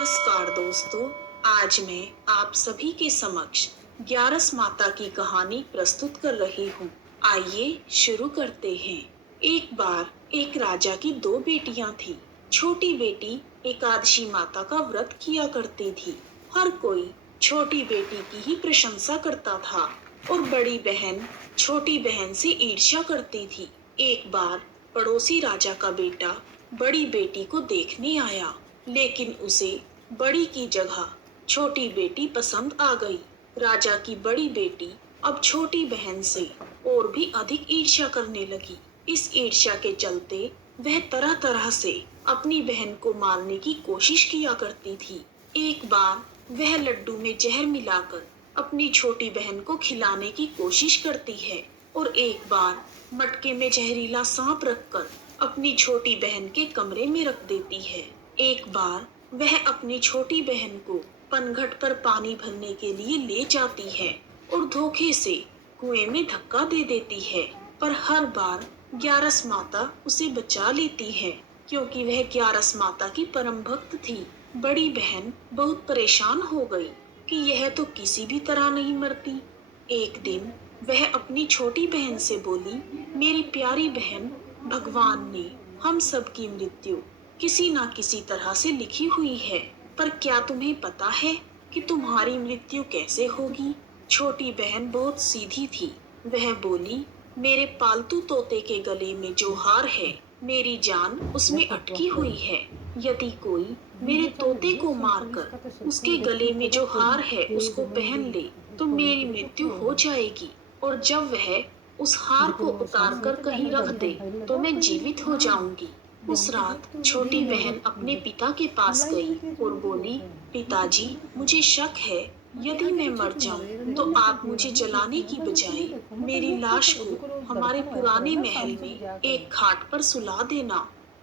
नमस्कार दोस्तों। आज मैं आप सभी के समक्ष ग्यारस माता की कहानी प्रस्तुत कर रही हूँ। आइए शुरू करते हैं। एक बार एक राजा की दो बेटियां थी। छोटी बेटी एकादशी माता का व्रत किया करती थी। हर कोई छोटी बेटी की ही प्रशंसा करता था और बड़ी बहन छोटी बहन से ईर्ष्या करती थी। एक बार पड़ोसी राजा का बेटा बड़ी बेटी को देखने आया, लेकिन उसे बड़ी की जगह छोटी बेटी पसंद आ गई। राजा की बड़ी बेटी अब छोटी बहन से और भी अधिक ईर्ष्या करने लगी। इस ईर्ष्या के चलते वह तरह तरह से अपनी बहन को मारने की कोशिश किया करती थी। एक बार वह लड्डू में जहर मिलाकर अपनी छोटी बहन को खिलाने की कोशिश करती है और एक बार मटके में जहरीला सांप रखकर अपनी छोटी बहन के कमरे में रख देती है। एक बार वह अपनी छोटी बहन को पनघट पर पानी भरने के लिए ले जाती है और धोखे से कुएं में धक्का दे देती है, पर हर बार ग्यारस माता उसे बचा लेती है क्योंकि वह ग्यारस माता की परम भक्त थी। बड़ी बहन बहुत परेशान हो गई कि यह तो किसी भी तरह नहीं मरती। एक दिन वह अपनी छोटी बहन से बोली, मेरी प्यारी बहन, भगवान ने हम सब की मृत्यु किसी ना किसी तरह से लिखी हुई है, पर क्या तुम्हें पता है कि तुम्हारी मृत्यु कैसे होगी? छोटी बहन बहुत सीधी थी। वह बोली, मेरे पालतू तोते के गले में जो हार है, मेरी जान उसमें अटकी हुई है। यदि कोई मेरे तोते को मारकर उसके गले में जो हार है उसको पहन ले, तो मेरी मृत्यु हो जाएगी, और जब वह उस हार को उतार कर कहीं रख दे तो मैं जीवित हो जाऊंगी। उस रात छोटी बहन अपने पिता के पास गई और बोली, पिताजी, मुझे शक है यदि मैं मर जाऊं तो आप मुझे जलाने की बजाय मेरी लाश को हमारे पुराने महल में एक खाट पर सुला देना।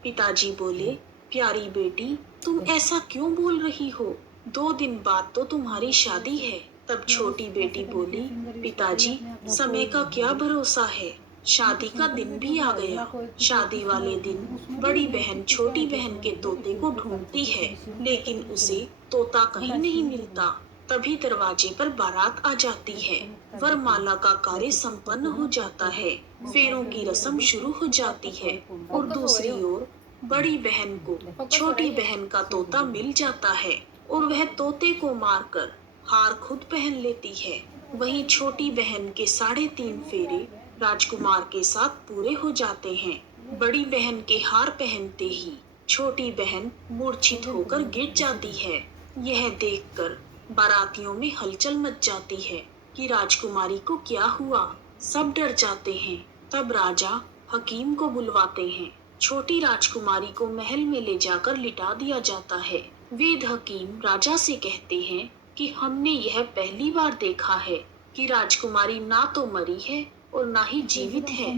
पिताजी बोले, प्यारी बेटी, तुम ऐसा क्यों बोल रही हो? 2 दिन बाद तो तुम्हारी शादी है। तब छोटी बेटी बोली, पिताजी, समय का क्या भरोसा है, शादी का दिन भी आ गया। शादी वाले दिन बड़ी बहन छोटी बहन के तोते को ढूंढती है, लेकिन उसे तोता कहीं नहीं मिलता। तभी दरवाजे पर बारात आ जाती है। वरमाला का कार्य संपन्न हो जाता है, फेरों की रस्म शुरू हो जाती है और दूसरी ओर बड़ी बहन को छोटी बहन का तोता मिल जाता है और वह तोते को मारकर हार खुद पहन लेती है। वहीं छोटी बहन के 3.5 फेरे राजकुमार के साथ पूरे हो जाते हैं। बड़ी बहन के हार पहनते ही छोटी बहन मूर्छित होकर गिर जाती है। यह देखकर बारातियों में हलचल मच जाती है कि राजकुमारी को क्या हुआ। सब डर जाते हैं। तब राजा हकीम को बुलवाते हैं। छोटी राजकुमारी को महल में ले जाकर लिटा दिया जाता है। वेद हकीम राजा से कहते हैं कि हमने यह पहली बार देखा है कि राजकुमारी ना तो मरी है और ना ही जीवित है।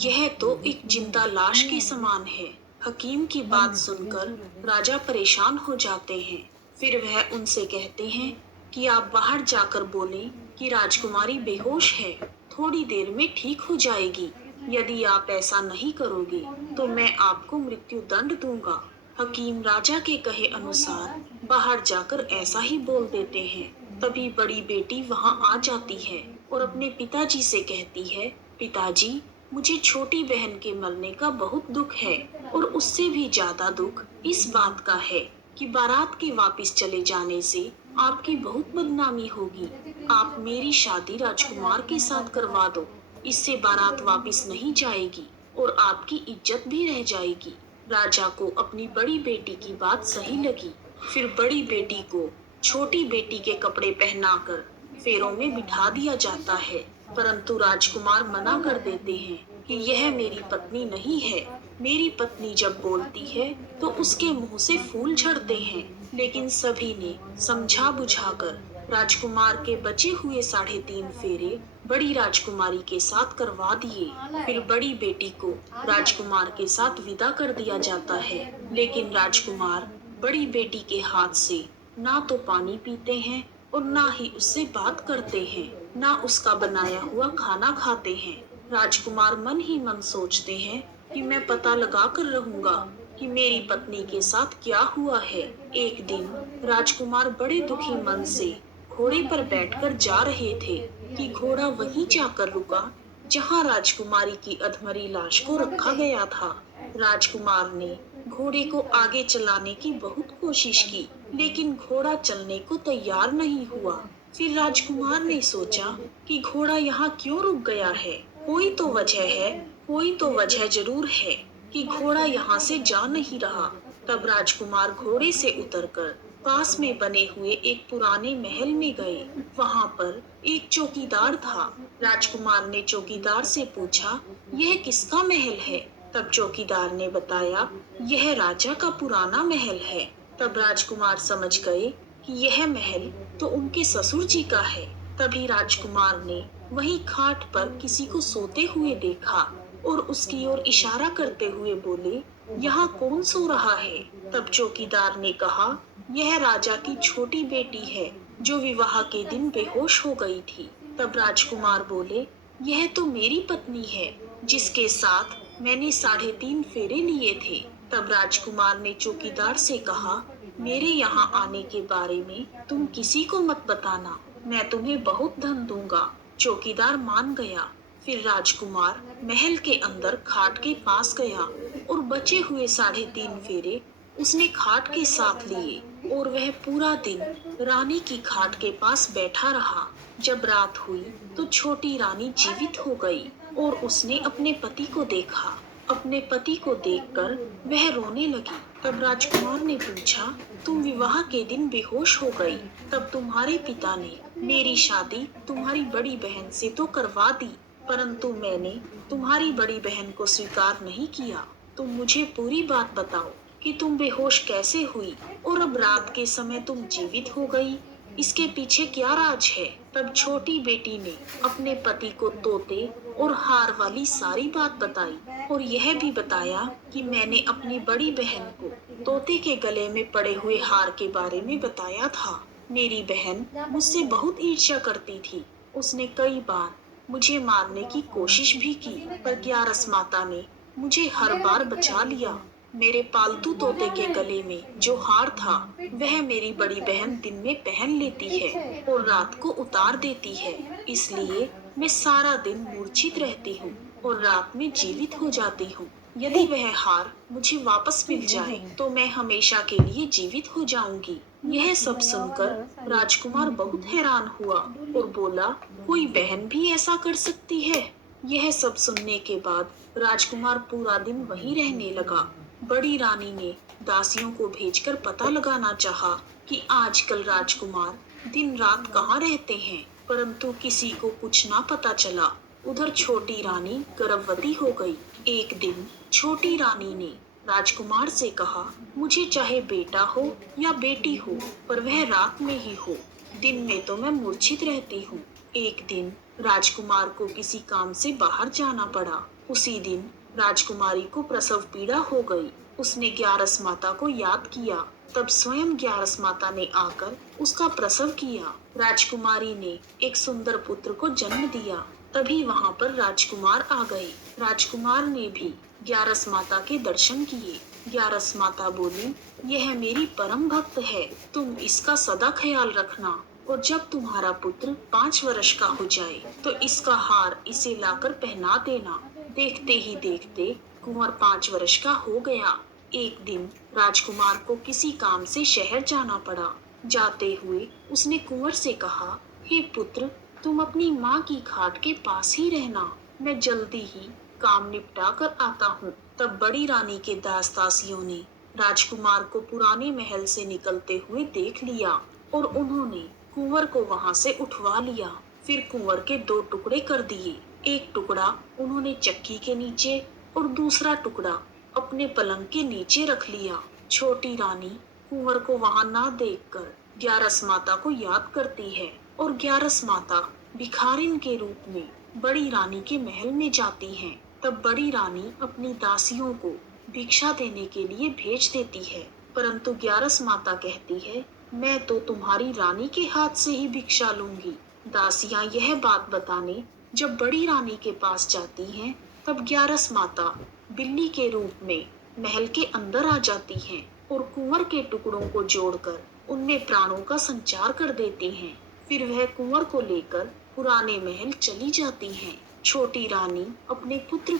यह तो एक जिंदा लाश के समान है। हकीम की बात सुनकर राजा परेशान हो जाते हैं। फिर वह उनसे कहते हैं कि आप बाहर जाकर बोलें कि राजकुमारी बेहोश है, थोड़ी देर में ठीक हो जाएगी। यदि आप ऐसा नहीं करोगे तो मैं आपको मृत्यु दंड दूंगा। हकीम राजा के कहे अनुसार बाहर जाकर ऐसा ही बोल देते हैं। तभी बड़ी बेटी वहां आ जाती है और अपने पिताजी से कहती है, पिताजी, मुझे छोटी बहन के मरने का बहुत दुख है और उससे भी ज्यादा दुख इस बात का है कि बारात के वापस चले जाने से आपकी बहुत बदनामी होगी। आप मेरी शादी राजकुमार के साथ करवा दो, इससे बारात वापस नहीं जाएगी और आपकी इज्जत भी रह जाएगी। राजा को अपनी बड़ी बेटी की बात सही लगी। फिर बड़ी बेटी को छोटी बेटी के कपड़े पहनाकर फेरों में बिठा दिया जाता है, परंतु राजकुमार मना कर देते हैं कि यह मेरी पत्नी नहीं है। मेरी पत्नी जब बोलती है तो उसके मुंह से फूल झड़ते हैं। लेकिन सभी ने समझा बुझाकर राजकुमार के बचे हुए 3.5 फेरे बड़ी राजकुमारी के साथ करवा दिए। फिर बड़ी बेटी को राजकुमार के साथ विदा कर दिया जाता है, लेकिन राजकुमार बड़ी बेटी के हाथ से ना तो पानी पीते हैं और ना ही उससे बात करते हैं, ना उसका बनाया हुआ खाना खाते हैं। राजकुमार मन ही मन सोचते हैं कि मैं पता लगा कर रहूंगा कि मेरी पत्नी के साथ क्या हुआ है। एक दिन राजकुमार बड़े दुखी मन से घोड़े पर बैठकर जा रहे थे कि घोड़ा वहीं जाकर रुका जहां राजकुमारी की अधमरी लाश को रखा गया था। राजकुमार ने घोड़े को आगे चलाने की बहुत कोशिश की, लेकिन घोड़ा चलने को तैयार नहीं हुआ। फिर राजकुमार ने सोचा कि घोड़ा यहाँ क्यों रुक गया है। कोई तो वजह है, कोई तो वजह जरूर है कि घोड़ा यहाँ से जा नहीं रहा। तब राजकुमार घोड़े से उतरकर पास में बने हुए एक पुराने महल में गए। वहाँ पर एक चौकीदार था। राजकुमार ने चौकीदार से पूछा, यह किसका महल है। तब चौकीदार ने बताया, यह राजा का पुराना महल है। तब राजकुमार समझ गए कि यह महल तो उनके ससुर जी का है। तभी राजकुमार ने वहीं खाट पर किसी को सोते हुए देखा और उसकी ओर इशारा करते हुए बोले, यहाँ कौन सो रहा है। तब चौकीदार ने कहा, यह राजा की छोटी बेटी है जो विवाह के दिन बेहोश हो गई थी। तब राजकुमार बोले, यह तो मेरी पत्नी है जिसके साथ मैंने 3.5 फेरे लिए थे। तब राजकुमार ने चौकीदार से कहा, मेरे यहाँ आने के बारे में तुम किसी को मत बताना, मैं तुम्हें बहुत धन दूंगा। चौकीदार मान गया। फिर राजकुमार महल के अंदर खाट के पास गया और बचे हुए 3.5 फेरे उसने खाट के साथ लिए और वह पूरा दिन रानी की खाट के पास बैठा रहा। जब रात हुई तो छोटी रानी जीवित हो गई और उसने अपने पति को देखा। अपने पति को देखकर वह रोने लगी। तब राजकुमार ने पूछा, तुम विवाह के दिन बेहोश हो गई, तब तुम्हारे पिता ने मेरी शादी तुम्हारी बड़ी बहन से तो करवा दी, परंतु मैंने तुम्हारी बड़ी बहन को स्वीकार नहीं किया। तुम मुझे पूरी बात बताओ कि तुम बेहोश कैसे हुई और अब रात के समय तुम जीवित हो गई, इसके पीछे क्या राज है। तब छोटी बेटी ने अपने पति को तोते और हार वाली सारी बात बताई और यह भी बताया कि मैंने अपनी बड़ी बहन को तोते के गले में पड़े हुए हार के बारे में बताया था। मेरी बहन मुझसे बहुत ईर्ष्या करती थी। उसने कई बार मुझे मारने की कोशिश भी की, पर ग्यारस माता ने मुझे हर बार बचा लिया। मेरे पालतू तोते के गले में जो हार था वह मेरी बड़ी बहन दिन में पहन लेती है और रात को उतार देती है, इसलिए मैं सारा दिन मूर्छित रहती हूँ और रात में जीवित हो जाती हूँ। यदि वह हार मुझे वापस मिल जाए तो मैं हमेशा के लिए जीवित हो जाऊंगी। यह सब सुनकर राजकुमार बहुत हैरान हुआ और बोला, कोई बहन भी ऐसा कर सकती है। यह सब सुनने के बाद राजकुमार पूरा दिन वहीं रहने लगा। बड़ी रानी ने दासियों को भेजकर पता लगाना चाहा कि आजकल राजकुमार दिन रात कहाँ रहते हैं, परंतु किसी को कुछ ना पता चला। उधर छोटी रानी गर्भवती हो गई। एक दिन छोटी रानी ने राजकुमार से कहा, मुझे चाहे बेटा हो या बेटी हो, पर वह रात में ही हो, दिन में तो मैं मूर्छित रहती हूँ। एक दिन राजकुमार को किसी काम से बाहर जाना पड़ा। उसी दिन राजकुमारी को प्रसव पीड़ा हो गई। उसने ग्यारस माता को याद किया। तब स्वयं ग्यारस माता ने आकर उसका प्रसव किया। राजकुमारी ने एक सुंदर पुत्र को जन्म दिया। तभी वहां पर राजकुमार आ गए। राजकुमार ने भी ग्यारस माता के दर्शन किए। ग्यारस माता बोली, यह मेरी परम भक्त है, तुम इसका सदा ख्याल रखना और जब तुम्हारा पुत्र 5 वर्ष का हो जाए तो इसका हार इसे लाकर पहना देना। देखते ही देखते कुंवर 5 वर्ष का हो गया। एक दिन राजकुमार को किसी काम से शहर जाना पड़ा। जाते हुए उसने कुंवर से कहा, हे पुत्र, तुम अपनी माँ की खाट के पास ही रहना, मैं जल्दी ही काम निपटा कर आता हूँ। तब बड़ी रानी के दास दासियों ने राजकुमार को पुराने महल से निकलते हुए देख लिया और उन्होंने कुंवर को वहां से उठवा लिया। फिर कुंवर के 2 टुकड़े कर दिए। एक टुकड़ा उन्होंने चक्की के नीचे और दूसरा टुकड़ा अपने पलंग के नीचे रख लिया। छोटी रानी कुंवर को वहां ना देखकर ग्यारस माता को याद करती है और ग्यारस माता भिखारिन के रूप में बड़ी रानी के महल में जाती हैं। तब बड़ी रानी अपनी दासियों को भिक्षा देने के लिए भेज देती है, परंतु ग्यारस माता कहती है, मैं तो तुम्हारी रानी के हाथ से ही भिक्षा लूंगी। दासियां यह बात बताने जब बड़ी रानी के पास जाती हैं, तब ग्यारस माता बिल्ली के रूप में महल के अंदर आ जाती हैं और कुंवर के टुकड़ों को जोड़कर उनमें प्राणों का संचार कर देती हैं। फिर वह कुंवर को लेकर पुराने महल चली जाती हैं। छोटी रानी अपने पुत्र